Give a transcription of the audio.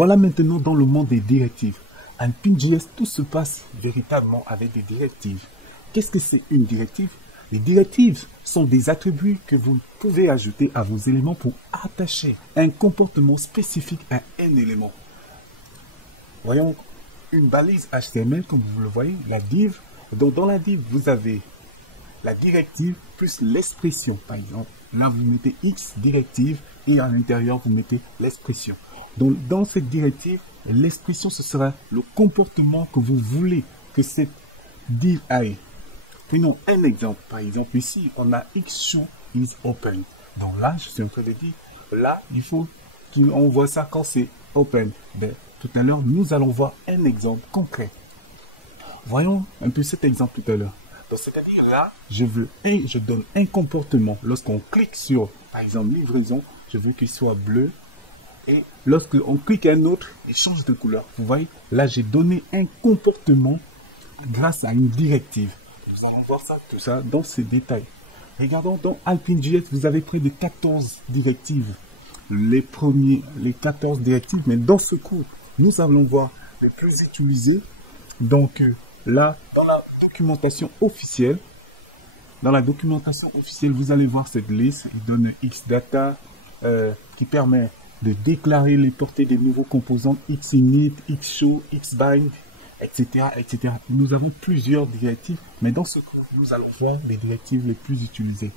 Voilà maintenant dans le monde des directives. En Pin.js, tout se passe véritablement avec des directives. Qu'est-ce que c'est une directive? Les directives sont des attributs que vous pouvez ajouter à vos éléments pour attacher un comportement spécifique à un élément. Voyons une balise HTML, comme vous le voyez, la div. Donc dans la div, vous avez la directive plus l'expression. Par exemple, là vous mettez X directive et à l'intérieur vous mettez l'expression. Donc dans cette directive, l'expression ce sera le comportement que vous voulez que cette div ait. Prenons un exemple. Par exemple ici, on a XShow is open. Donc là, je suis en train de dire, là, il faut qu'on voit ça quand c'est open. Ben, tout à l'heure, nous allons voir un exemple concret. Voyons un peu cet exemple tout à l'heure. Donc, c'est-à-dire là, je donne un comportement. Lorsqu'on clique sur, par exemple, livraison, je veux qu'il soit bleu. Et lorsqu'on clique un autre, il change de couleur. Vous voyez, là, j'ai donné un comportement grâce à une directive. Nous allons voir ça, tout ça, dans ces détails. Regardons dans Alpine.js, vous avez près de 14 directives. Les 14 directives, mais dans ce cours, nous allons voir les plus utilisées. Donc là, dans la documentation officielle, vous allez voir cette liste. Il donne Xdata qui permet de déclarer les portées des nouveaux composants Xinit, Xshow, Xbind, etc., etc. Nous avons plusieurs directives, mais dans ce cours, nous allons voir les directives les plus utilisées.